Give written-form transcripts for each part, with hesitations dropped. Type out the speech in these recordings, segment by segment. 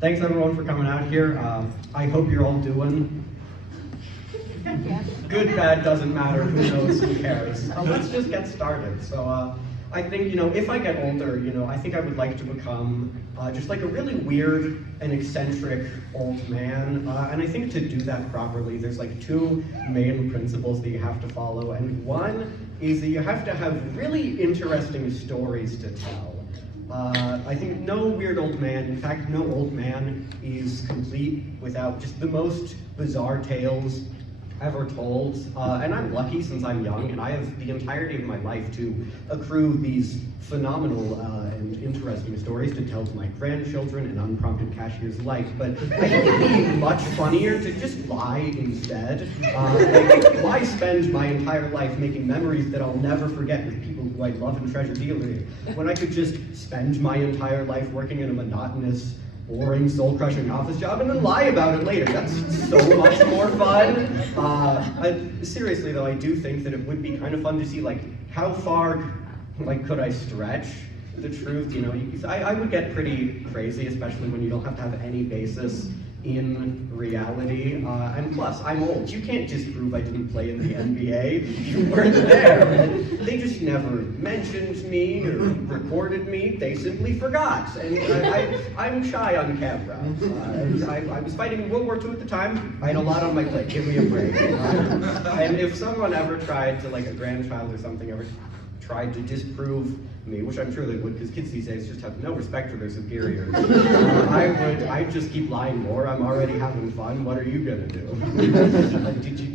Thanks everyone for coming out here. I hope you're all doing good, bad, doesn't matter, who knows, who cares. Let's just get started. So I think, if I get older, I think I would like to become just like a really weird and eccentric old man. And I think to do that properly, there's like two main principles that you have to follow. And one is that you have to have really interesting stories to tell. I think no weird old man, in fact, no old man is complete without just the most bizarre tales ever told. And I'm lucky since I'm young and I have the entirety of my life to accrue these phenomenal and interesting stories to tell to my grandchildren and unprompted cashiers alike. But I think it'd be much funnier to just lie instead. Why spend my entire life making memories that I'll never forget with people who I love and treasure dearly, when I could just spend my entire life working in a monotonous, boring, soul-crushing office job and then lie about it later. That's so much more fun. Seriously though, I do think that it would be kind of fun to see how far could I stretch the truth. I would get pretty crazy, especially when you don't have to have any basis in reality. And plus, I'm old. You can't disprove I didn't play in the NBA. You weren't there. They just never mentioned me or recorded me. They simply forgot. And I'm shy on camera. I was fighting in World War II at the time. I had a lot on my plate. Give me a break. And if someone ever tried to, a grandchild or something, ever tried to disprove me, which I'm sure they would, because kids these days just have no respect for their superiors. I'd just keep lying more. I'm already having fun. What are you gonna do?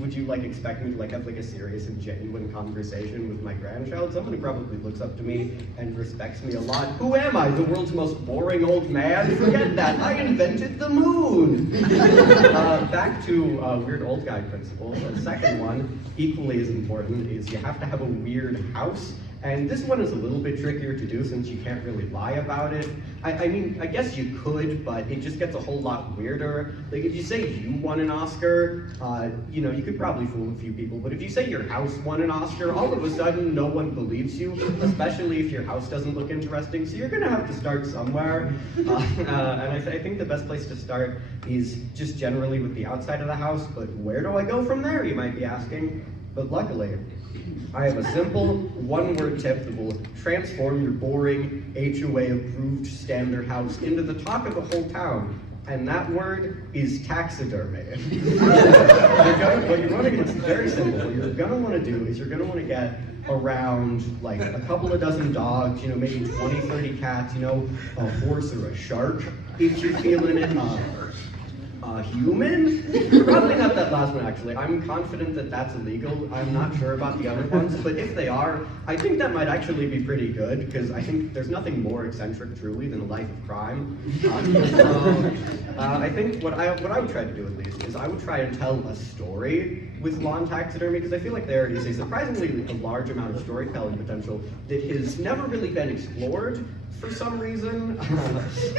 Would you expect me to have a serious and genuine conversation with my grandchild? Someone who probably looks up to me and respects me a lot. Who am I? The world's most boring old man? Forget that. I invented the moon. Back to weird old guy principles. The second one, equally as important, is you have to have a weird house. And this one is a little bit trickier to do since you can't really lie about it. I mean, I guess you could, but it just gets a whole lot weirder. If you say you won an Oscar, you could probably fool a few people, but if you say your house won an Oscar, all of a sudden no one believes you, especially if your house doesn't look interesting, so you're gonna have to start somewhere. And I think the best place to start is just generally with the outside of the house, but where do I go from there, you might be asking? But luckily, I have a simple, one-word tip that will transform your boring, HOA-approved standard house into the talk of the whole town. And that word is taxidermy. It's very simple. What you're gonna wanna do is you're gonna wanna get around a couple of dozen dogs, maybe 20, 30 cats, a horse or a shark, if you're feeling it. Human? Probably not that last one, actually. I'm confident that that's illegal. I'm not sure about the other ones, but if they are, I think that might actually be pretty good, because I think there's nothing more eccentric, truly, than a life of crime. I think what I would try to do, at least, is I would try and tell a story with lawn taxidermy, because I feel like there is a surprisingly large amount of storytelling potential that has never really been explored for some reason.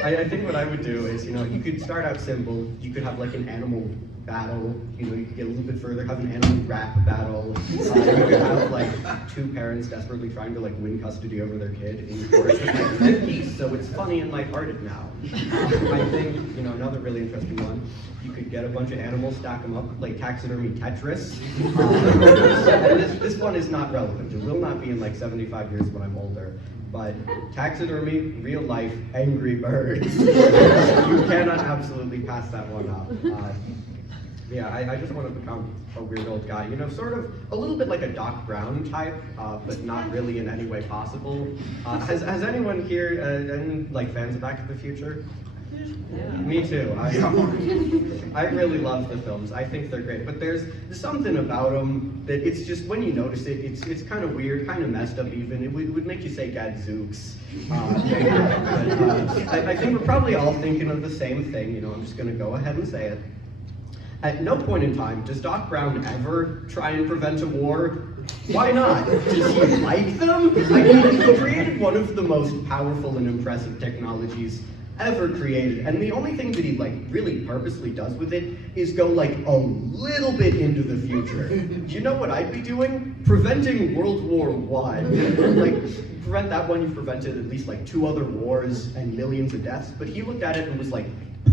I think what I would do is, you could start out simple. You could have an animal battle. You could get a little bit further, have an animal rap battle. You could have two parents desperately trying to win custody over their kid in chorus with peace. So it's funny and lighthearted now. I think another really interesting one. You could get a bunch of animals, stack them up, play taxidermy Tetris. This one is not relevant. It will not be in 75 years when I'm older. But taxidermy, real life, Angry Birds. You cannot absolutely pass that one up. I just want to become a weird old guy. Sort of a little bit like a Doc Brown type, but not really in any way possible. Has anyone here fans of Back to the Future? Yeah. Me too. I really love the films. I think they're great. But there's something about them that it's just, when you notice it, it's kind of weird, kind of messed up even. It would make you say Gadzooks. I think we're probably all thinking of the same thing. I'm just going to go ahead and say it. At no point in time does Doc Brown ever try and prevent a war. Why not? Does he like them? I mean, he created one of the most powerful and impressive technologies ever created, and the only thing that he really purposely does with it is go a little bit into the future. Do you know what I'd be doing? Preventing World War I. Prevent that one, you've prevented at least 2 other wars and millions of deaths, but he looked at it and was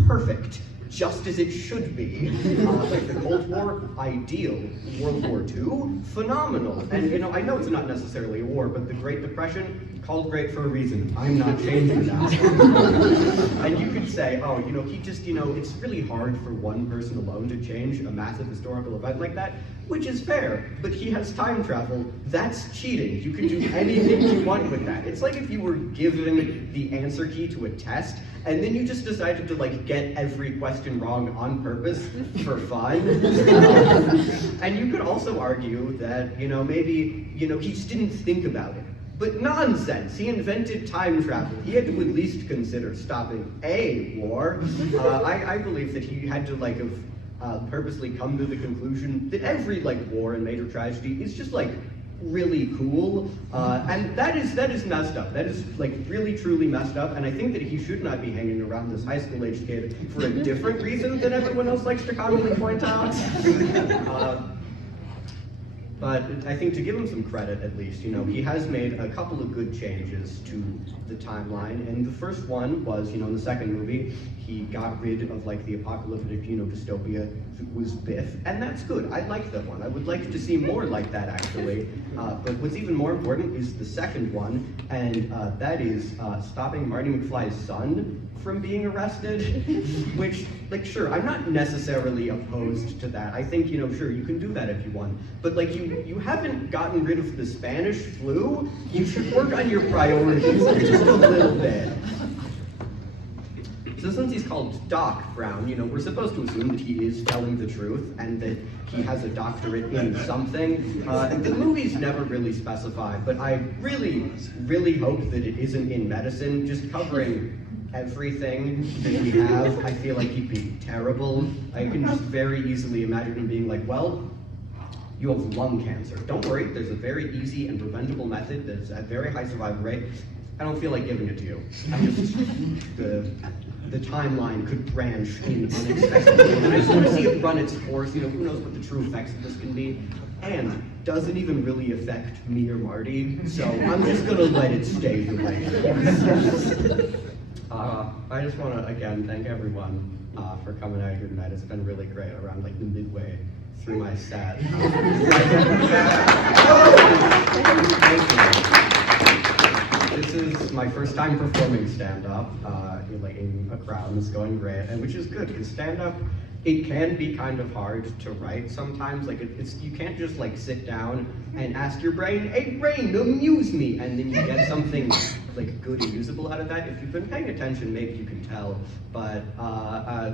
perfect, just as it should be. Like the Cold War, ideal. World War II, phenomenal. And I know it's not necessarily a war, but the Great Depression, called great for a reason. I'm not changing that. And you could say, oh, he just, it's really hard for one person alone to change a massive historical event like that, which is fair, but he has time travel. That's cheating. You can do anything you want with that. It's like if you were given the answer key to a test, and then you just decided to get every question wrong on purpose for fun. And you could also argue that, maybe, he just didn't think about it. But nonsense, he invented time travel. He had to at least consider stopping a war. I believe that he had to have purposely come to the conclusion that every war and major tragedy is just really cool, and that is messed up. That is really truly messed up, and I think that he should not be hanging around this high school age kid for a different reason than everyone else likes to commonly point out. But I think to give him some credit, at least, he has made a couple of good changes to the timeline. And the first one was, in the second movie, he got rid of the apocalyptic, dystopia was Biff, and that's good. I like that one. I would like to see more like that, actually. But what's even more important is the second one, and that is stopping Marty McFly's son from being arrested, which, sure, I'm not necessarily opposed to that. I think, sure, you can do that if you want. But, you haven't gotten rid of the Spanish flu. You should work on your priorities just a little bit. So since he's called Doc Brown, we're supposed to assume that he is telling the truth and that he has a doctorate in something. The movies never really specify, but I really, really hope that it isn't in medicine. Just covering everything that we have, I feel like he'd be terrible. I can just very easily imagine him being well, you have lung cancer. Don't worry, there's a very easy and preventable method that's at very high survival rate. I don't feel like giving it to you. The timeline could branch in unexpected ways. I just want to see it run its course. Who knows what the true effects of this can be. And doesn't even really affect me or Marty, so I'm just gonna let it stay the way it is. I just want to, again, thank everyone for coming out here tonight. It's been really great around the midway through my set. This is my first time performing stand-up in a crowd, and it's going great, and which is good, because stand-up, it can be kind of hard to write sometimes. You can't just sit down and ask your brain, "Hey brain, amuse me," and then you get something good and usable out of that. If you've been paying attention, maybe you can tell. But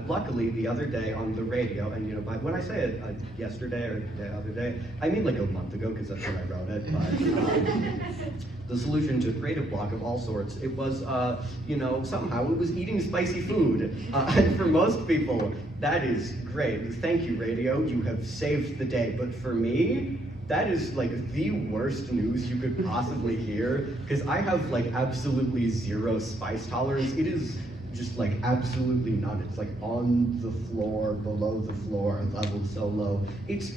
luckily, the other day on the radio, and when I say it yesterday or the other day, I mean a month ago, because that's when I wrote it. But the solution to creative block of all sorts, it was somehow it was eating spicy food, and for most people, that is great. Thank you, radio. You have saved the day. But for me, that is the worst news you could possibly hear, because I have absolutely zero spice tolerance. It is just absolutely none. It's on the floor, below the floor, leveled so low. It's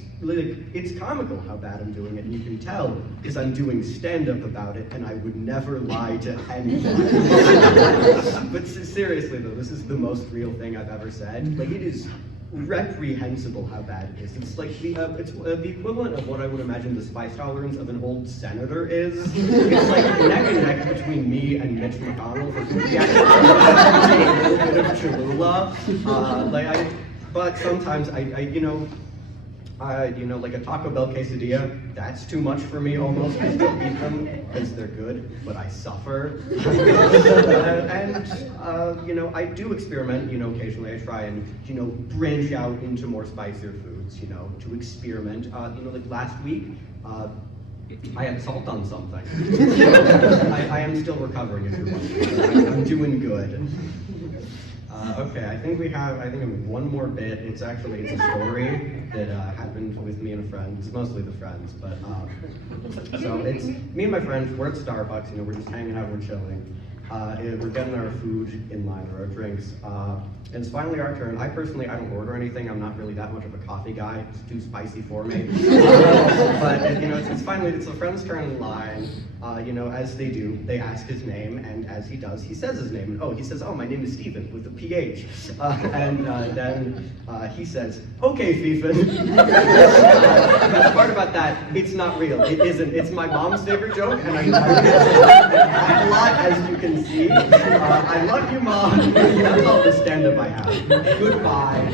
comical how bad I'm doing it, and you can tell because I'm doing stand-up about it, and I would never lie to anyone. But seriously though, this is the most real thing I've ever said. It is reprehensible how bad it is. It's the equivalent of what I would imagine the spice tolerance of an old senator is. It's neck and neck between me and Mitch McConnell for who a little bit of Cholula. But sometimes a Taco Bell quesadilla, that's too much for me almost. I still eat them because they're good, but I suffer. I do experiment, occasionally I try and, branch out into more spicier foods, to experiment. Last week, I had salt on something. I am still recovering, if you're wondering. I'm doing good. Okay, I think I have one more bit. It's a story that happened with me and a friend. It's mostly the friends, but so it's me and my friends. We're at Starbucks. We're just hanging out. We're chilling, We're getting our food in line, or our drinks. And it's finally our turn. I don't order anything. I'm not really that much of a coffee guy. It's too spicy for me. But it's the friend's turn in line. As they do, they ask his name, and as he does, he says his name. And he says, "Oh, my name is Stephen with a PH." Then he says, "Okay, Fiefin." The part about that, it's not real. It isn't. It's my mom's favorite joke, and I laugh a lot, as you can see. I love you, Mom. That's all the stand-up I have. Goodbye.